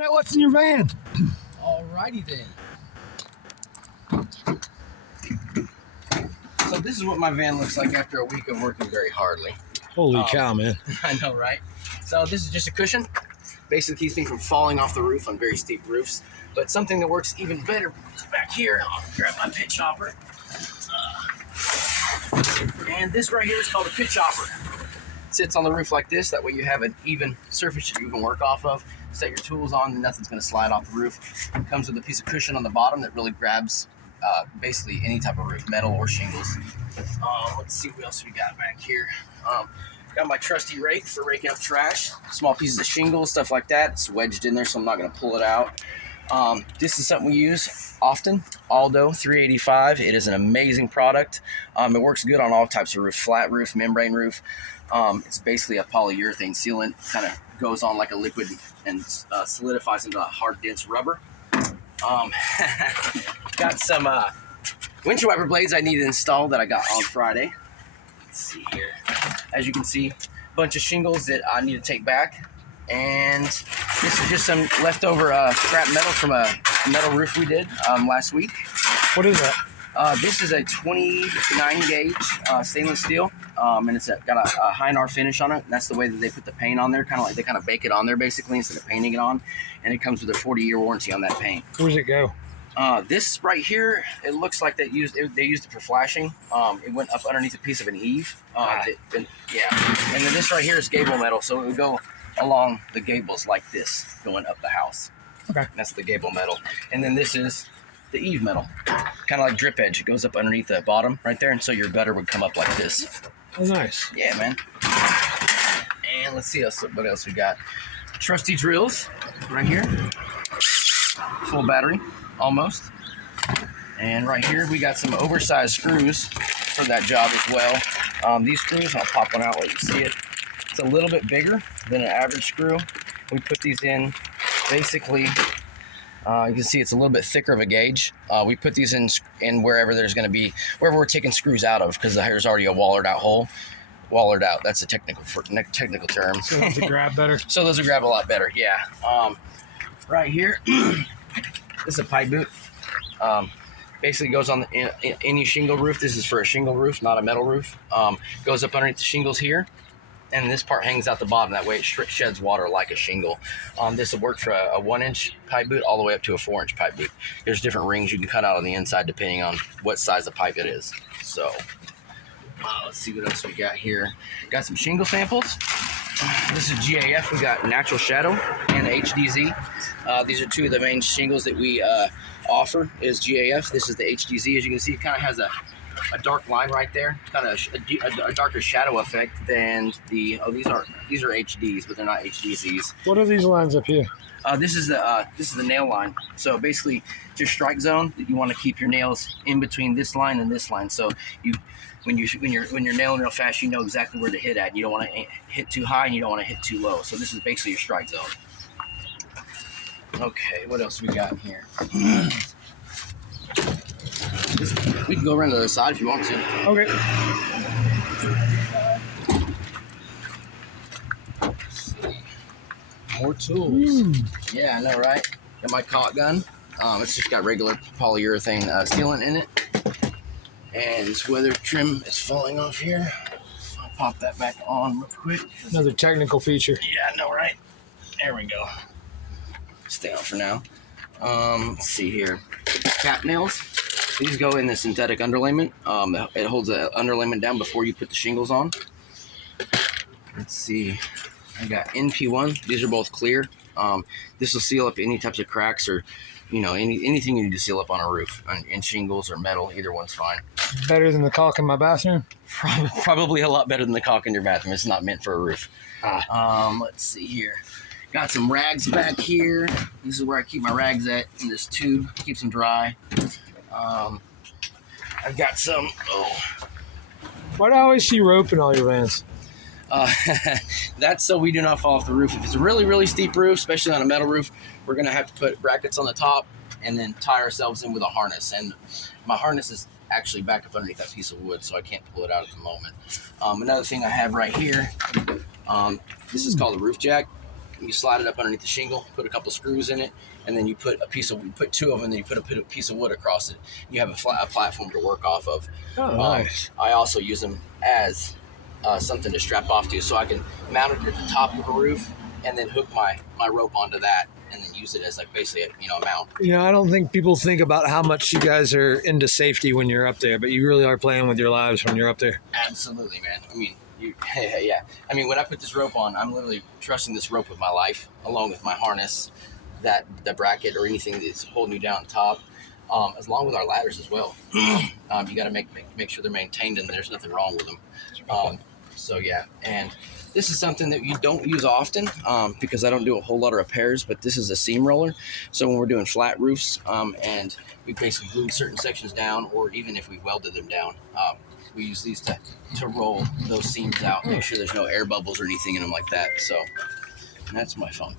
Now what's in your van? Alrighty then. So this is what my van looks like after a week of working very hardly. Holy cow, man. I know, right? So this is just a cushion. Basically keeps me from falling off the roof on very steep roofs. But something that works even better is back here. I'll grab my pitch hopper. And this right here is called a pitch hopper. It sits on the roof like this. That way you have an even surface that you can work off of. Set your tools on and nothing's going to slide off the roof. It comes with a piece of cushion on the bottom that really grabs basically any type of roof, metal or shingles. Let's see what else we got back here. Got my trusty rake for raking up trash, small pieces of shingles, stuff like that. It's wedged in there, so I'm not going to pull it out. This is something we use often, Aldo 385. It is an amazing product. It works good on all types of roof, flat roof, membrane roof. It's basically a polyurethane sealant, kind of goes on like a liquid and solidifies into a hard, dense rubber. Got some windshield wiper blades I need to install that I got on Friday. Let's see here. As you can see, a bunch of shingles that I need to take back. And this is just some leftover scrap metal from a metal roof we did last week. What is that? This is a 29 gauge stainless steel, and it's got a high NAR finish on it. And that's the way that they put the paint on there, kind of like they kind of bake it on there basically instead of painting it on. And it comes with a 40-year warranty on that paint. Where does it go? This right here, it looks like they used it for flashing. It went up underneath a piece of an eave. Yeah. And then this right here is gable metal, so it would go along the gables like this, going up the house. Okay. That's the gable metal. And then this is the eave metal, kind of like drip edge. It goes up underneath the bottom right there, and so your gutter would come up like this. Oh, nice. Yeah, man. And let's see what else we got. Trusty drills right here. Full battery, almost. And right here, we got some oversized screws for that job as well. These screws, I'll pop one out, let you see it. It's a little bit bigger than an average screw. We put these in basically, you can see it's a little bit thicker of a gauge. We put these in wherever there's going to be, wherever we're taking screws out of, because there's already a wallered out hole. Wallered out, that's a technical term. So those will grab better? So those will grab a lot better, yeah. Right here, this is a Pike Boot. Basically goes on any shingle roof. This is for a shingle roof, not a metal roof. Goes up underneath the shingles here. And this part hangs out the bottom. That way it sheds water like a shingle. This will work for a 1-inch pipe boot all the way up to a 4-inch pipe boot. There's different rings you can cut out on the inside depending on what size of pipe it is. So let's see what else we got here. Got some shingle samples. This is GAF. We got Natural Shadow and the HDZ. These are two of the main shingles that we offer is GAF. This is the HDZ. As you can see, it kind of has a dark line right there, kind of a darker shadow effect than the these are HDs, but they're not HDZs. What are these lines up here? This is the nail line. So basically, it's your strike zone that you want to keep your nails in between this line and this line. So when you're nailing real fast, you know exactly where to hit at. You don't want to hit too high and you don't want to hit too low. So this is basically your strike zone. Okay, what else we got in here? We can go around to the other side if you want to. Okay. More tools. Yeah, I know, right? Got my caulk gun. It's just got regular polyurethane sealant in it. And this weather trim is falling off here. I'll pop that back on real quick. Another technical feature. Yeah, I know, right? There we go. Stay on for now. Let's see here. Cap nails. These go in the synthetic underlayment. It holds the underlayment down before you put the shingles on. Let's see. I got NP1. These are both clear. This will seal up any types of cracks or, anything you need to seal up on a roof, in shingles or metal. Either one's fine. Better than the caulk in my bathroom? Probably a lot better than the caulk in your bathroom. It's not meant for a roof. Let's see here. Got some rags back here. This is where I keep my rags at in this tube. Keeps them dry. I've got some. Why do I always see rope in all your vans? That's so we do not fall off the roof. If it's a really, really steep roof, especially on a metal roof, we're going to have to put brackets on the top and then tie ourselves in with a harness. And my harness is actually back up underneath that piece of wood, so I can't pull it out at the moment. Another thing I have right here, this is called a roof jack. you slide it up underneath the shingle, put a couple screws in it, and then you put two of them, and then you put a piece of wood across it. You have a platform to work off of. Oh, nice. I also use them as something to strap off to, so I can mount it at the top of a roof and then hook my rope onto that, and then use it as like basically a mount. You know, I don't think people think about how much you guys are into safety when you're up there, but you really are playing with your lives when you're up there. Absolutely, man. I mean, yeah. I mean, when I put this rope on, I'm literally trusting this rope with my life, along with my harness, the bracket or anything that's holding you down top, along with our ladders as well. You got to make sure they're maintained and there's nothing wrong with them. So yeah, and this is something that you don't use often because I don't do a whole lot of repairs, but this is a seam roller. So when we're doing flat roofs and we basically glued certain sections down, or even if we welded them down, we use these to roll those seams out, make sure there's no air bubbles or anything in them like that. So that's my phone.